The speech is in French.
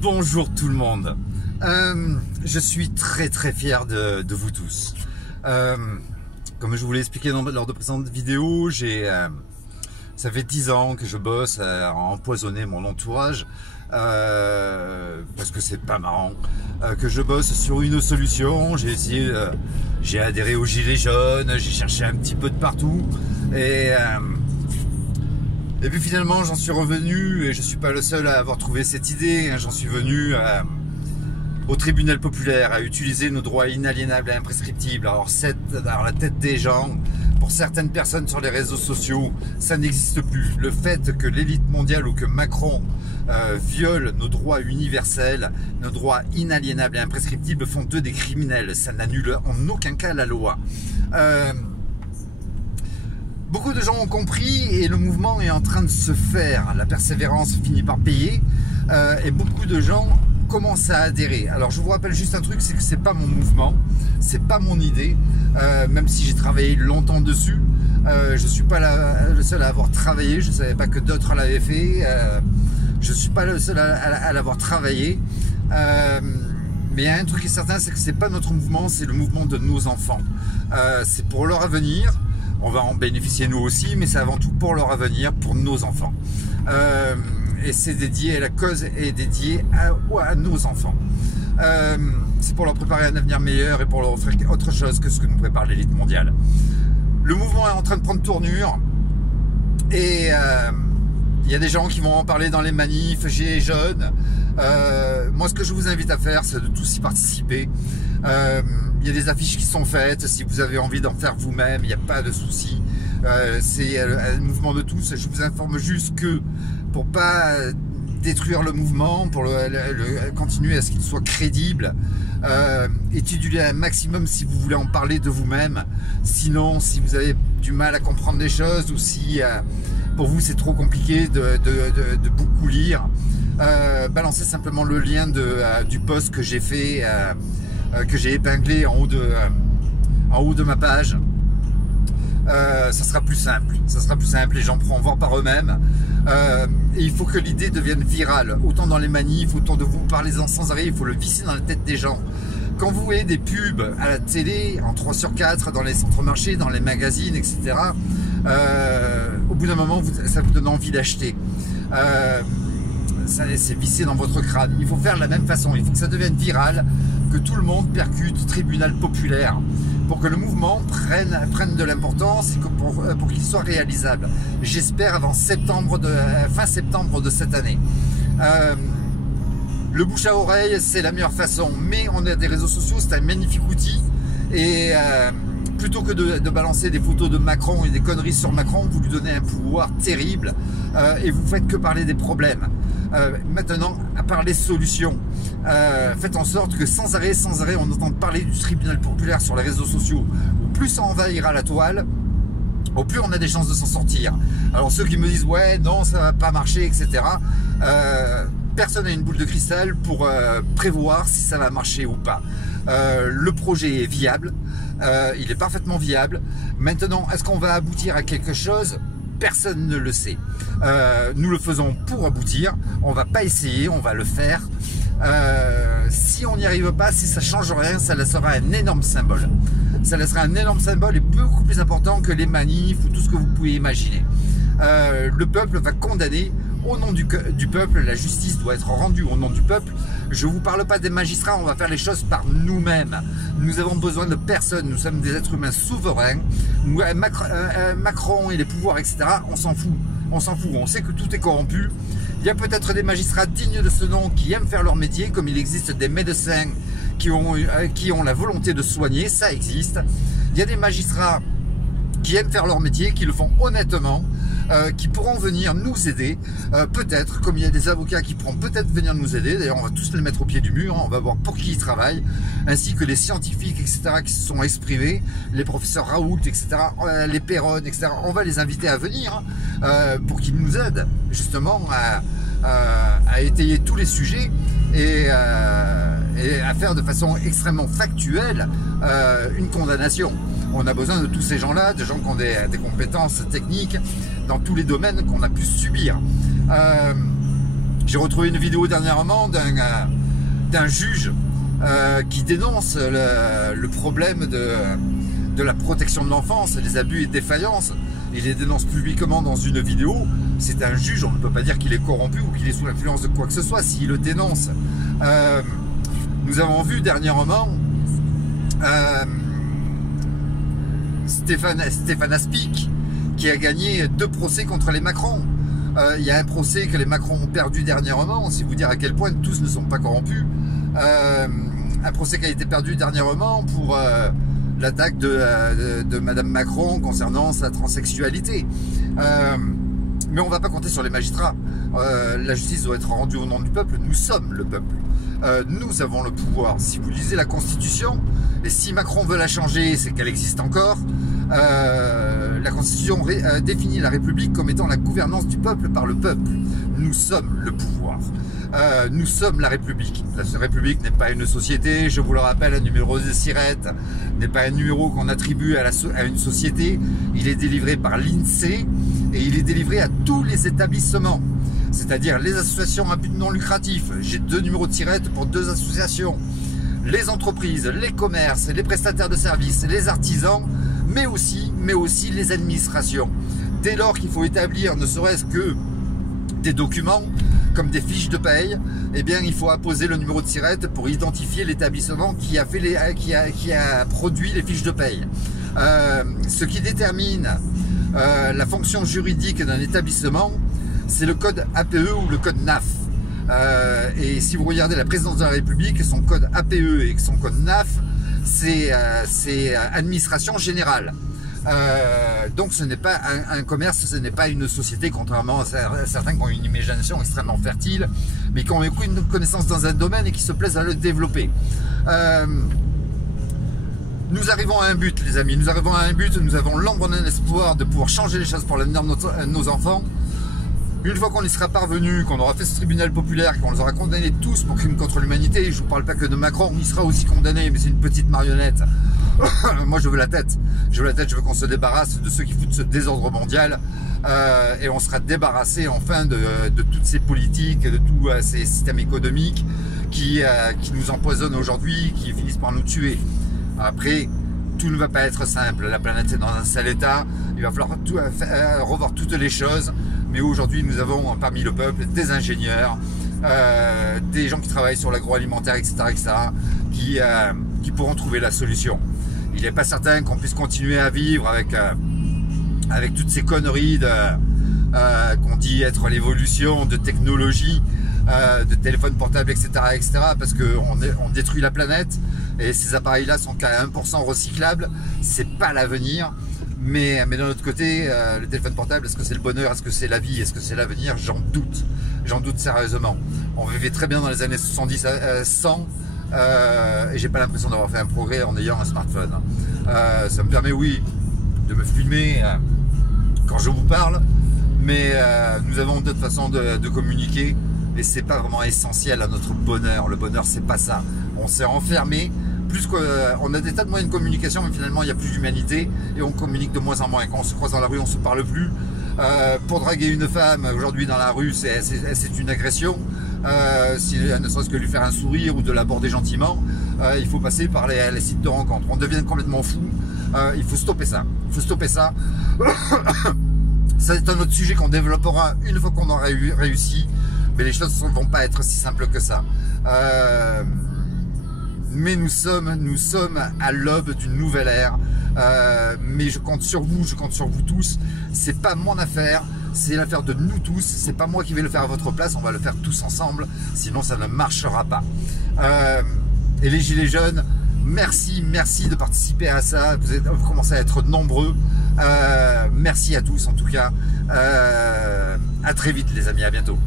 Bonjour tout le monde. Je suis très fier de vous tous. Comme je vous l'ai expliqué lors de précédentes vidéos, ça fait 10 ans que je bosse à empoisonner mon entourage parce que c'est pas marrant. Que je bosse sur une solution. J'ai adhéré aux gilets jaunes, j'ai cherché un petit peu de partout et puis finalement j'en suis revenu, et je suis pas le seul à avoir trouvé cette idée, j'en suis venu au tribunal populaire, à utiliser nos droits inaliénables et imprescriptibles. Alors la tête des gens, pour certaines personnes sur les réseaux sociaux, ça n'existe plus. Le fait que l'élite mondiale ou que Macron viole nos droits universels, nos droits inaliénables et imprescriptibles font d'eux des criminels. Ça n'annule en aucun cas la loi. Beaucoup de gens ont compris et le mouvement est en train de se faire. La persévérance finit par payer et beaucoup de gens commencent à adhérer. Alors je vous rappelle juste un truc, c'est que c'est pas mon mouvement, c'est pas mon idée, même si j'ai travaillé longtemps dessus. Je suis pas le seul à avoir travaillé, je savais pas que d'autres l'avaient fait. Je suis pas le seul à l'avoir travaillé. Mais il y a un truc qui est certain, c'est que c'est pas notre mouvement, c'est le mouvement de nos enfants. C'est pour leur avenir. On va en bénéficier nous aussi, mais c'est avant tout pour leur avenir, pour nos enfants. Et c'est dédié à la cause et dédié à nos enfants. C'est pour leur préparer un avenir meilleur et pour leur offrir autre chose que ce que nous prépare l'élite mondiale. Le mouvement est en train de prendre tournure et il y a des gens qui vont en parler dans les manifs, gilets jaunes. Moi, ce que je vous invite à faire, c'est de tous y participer. Il y a des affiches qui sont faites. Si vous avez envie d'en faire vous-même, il n'y a pas de souci. C'est un mouvement de tous. Je vous informe juste que pour pas détruire le mouvement, pour continuer à ce qu'il soit crédible, étudiez un maximum si vous voulez en parler de vous-même. Sinon, si vous avez du mal à comprendre des choses ou si pour vous c'est trop compliqué de beaucoup lire, balancez simplement le lien du post que j'ai fait, que j'ai épinglé en haut de ma page. Ça sera plus simple. Ça sera plus simple, les gens pourront voir par eux-mêmes. Et il faut que l'idée devienne virale. Autant dans les manifs, autant de vous parlez-en sans arrêt, il faut le visser dans la tête des gens. Quand vous voyez des pubs à la télé, en 3/4, dans les centres-marchés, dans les magazines, etc., au bout d'un moment, ça vous donne envie d'acheter. C'est vissé dans votre crâne. Il faut faire de la même façon. Il faut que ça devienne viral, que tout le monde percute tribunal populaire, pour que le mouvement prenne de l'importance et pour qu'il soit réalisable. J'espère avant fin septembre de cette année. Le bouche à oreille, c'est la meilleure façon, mais on a des réseaux sociaux, c'est un magnifique outil. Et plutôt que de balancer des photos de Macron et des conneries sur Macron, vous lui donnez un pouvoir terrible et vous faites que parler des problèmes. Maintenant, à part les solutions, faites en sorte que sans arrêt, on entende parler du tribunal populaire sur les réseaux sociaux. Au plus ça envahira la toile, au plus on a des chances de s'en sortir. Alors ceux qui me disent ouais, non, ça va pas marcher, etc. Personne n'a une boule de cristal pour prévoir si ça va marcher ou pas. Le projet est viable, il est parfaitement viable. Maintenant, est-ce qu'on va aboutir à quelque chose ? Personne ne le sait. Nous le faisons pour aboutir. On va pas essayer, on va le faire. Si on n'y arrive pas, si ça change rien, ça laissera un énorme symbole. Ça laissera un énorme symbole et beaucoup plus important que les manifs ou tout ce que vous pouvez imaginer. Le peuple va condamner au nom du peuple. La justice doit être rendue au nom du peuple. Je ne vous parle pas des magistrats, on va faire les choses par nous-mêmes. Nous avons besoin de personne, nous sommes des êtres humains souverains. Macron et les pouvoirs, etc., on s'en fout. On s'en fout, on sait que tout est corrompu. Il y a peut-être des magistrats dignes de ce nom qui aiment faire leur métier, comme il existe des médecins qui ont la volonté de soigner, ça existe. Il y a des magistrats qui aiment faire leur métier, qui le font honnêtement, qui pourront venir nous aider, peut-être, comme il y a des avocats qui pourront peut-être venir nous aider, d'ailleurs on va tous les mettre au pied du mur, on va voir pour qui ils travaillent, ainsi que les scientifiques, etc., qui se sont exprimés, les professeurs Raoult, etc., les Perron, etc., on va les inviter à venir, pour qu'ils nous aident, justement, à étayer tous les sujets, et à faire de façon extrêmement factuelle une condamnation. On a besoin de tous ces gens-là, de gens qui ont des compétences techniques dans tous les domaines qu'on a pu subir. J'ai retrouvé une vidéo dernièrement d'un juge qui dénonce le problème de la protection de l'enfance, les abus et défaillances. Il les dénonce publiquement dans une vidéo. C'est un juge, on ne peut pas dire qu'il est corrompu ou qu'il est sous l'influence de quoi que ce soit s'il le dénonce. Nous avons vu dernièrement Stéphane Aspic qui a gagné 2 procès contre les Macron. Il y a un procès que les Macron ont perdu dernièrement, c'est vous dire à quel point tous ne sont pas corrompus. Un procès qui a été perdu dernièrement pour l'attaque de Madame Macron concernant sa transsexualité. Mais on ne va pas compter sur les magistrats. La justice doit être rendue au nom du peuple. Nous sommes le peuple. Nous avons le pouvoir. Si vous lisez la Constitution, et si Macron veut la changer, c'est qu'elle existe encore. La Constitution définit la République comme étant la gouvernance du peuple par le peuple. Nous sommes le pouvoir. Nous sommes la République. La République n'est pas une société, je vous le rappelle, un numéro de SIRET n'est pas un numéro qu'on attribue à une société. Il est délivré par l'INSEE et il est délivré à tous les établissements, c'est-à-dire les associations à but non lucratif. J'ai 2 numéros de SIRET pour 2 associations. Les entreprises, les commerces, les prestataires de services, les artisans, mais aussi les administrations. Dès lors qu'il faut établir ne serait-ce que des documents, comme des fiches de paye, eh bien il faut apposer le numéro de SIRET pour identifier l'établissement qui a produit les fiches de paye. Ce qui détermine la fonction juridique d'un établissement, c'est le code APE ou le code NAF. Et si vous regardez la présidence de la République, son code APE et son code NAF, c'est administration générale. Donc ce n'est pas un commerce, ce n'est pas une société, contrairement à certains qui ont une imagination extrêmement fertile, mais qui ont une connaissance dans un domaine et qui se plaisent à le développer. Nous arrivons à un but, les amis, nous arrivons à un but, nous avons l'ombre d'un espoir de pouvoir changer les choses pour l'avenir de nos enfants. Une fois qu'on y sera parvenu, qu'on aura fait ce tribunal populaire, qu'on les aura condamnés tous pour crimes contre l'humanité, je ne vous parle pas que de Macron, il sera aussi condamné, mais c'est une petite marionnette. Moi je veux la tête, je veux qu'on se débarrasse de ceux qui foutent ce désordre mondial et on sera débarrassé enfin de toutes ces politiques, de tous ces systèmes économiques qui nous empoisonnent aujourd'hui, qui finissent par nous tuer. Après, tout ne va pas être simple, la planète est dans un sale état, il va falloir revoir toutes les choses, mais aujourd'hui nous avons parmi le peuple des ingénieurs, des gens qui travaillent sur l'agroalimentaire, etc., qui pourront trouver la solution. Il n'est pas certain qu'on puisse continuer à vivre avec toutes ces conneries qu'on dit être l'évolution de technologie, de téléphones portables, etc., parce qu'on détruit la planète et ces appareils-là sont qu'à 1% recyclables. C'est pas l'avenir, mais d'un autre côté, le téléphone portable, est-ce que c'est le bonheur, est-ce que c'est la vie, est-ce que c'est l'avenir? J'en doute sérieusement. On vivait très bien dans les années 70 à 100. Et j'ai pas l'impression d'avoir fait un progrès en ayant un smartphone. Ça me permet, oui, de me filmer quand je vous parle, mais nous avons d'autres façons de communiquer et c'est pas vraiment essentiel à notre bonheur. Le bonheur, c'est pas ça. On s'est enfermé, on a des tas de moyens de communication, mais finalement il n'y a plus d'humanité et on communique de moins en moins. Quand on se croise dans la rue, on se parle plus. Pour draguer une femme aujourd'hui dans la rue, c'est une agression. Ne serait-ce que lui faire un sourire ou de l'aborder gentiment, il faut passer par les sites de rencontres. On devient complètement fou. Il faut stopper ça. Il faut stopper ça. C'est un autre sujet qu'on développera une fois qu'on aura réussi. Mais les choses ne vont pas être si simples que ça. Mais nous sommes à l'aube d'une nouvelle ère. Mais je compte sur vous tous. C'est pas mon affaire. C'est l'affaire de nous tous, c'est pas moi qui vais le faire à votre place, on va le faire tous ensemble, sinon ça ne marchera pas. Et les gilets jaunes, merci de participer à ça, vous commencez à être nombreux, merci à tous en tout cas, à très vite les amis, à bientôt.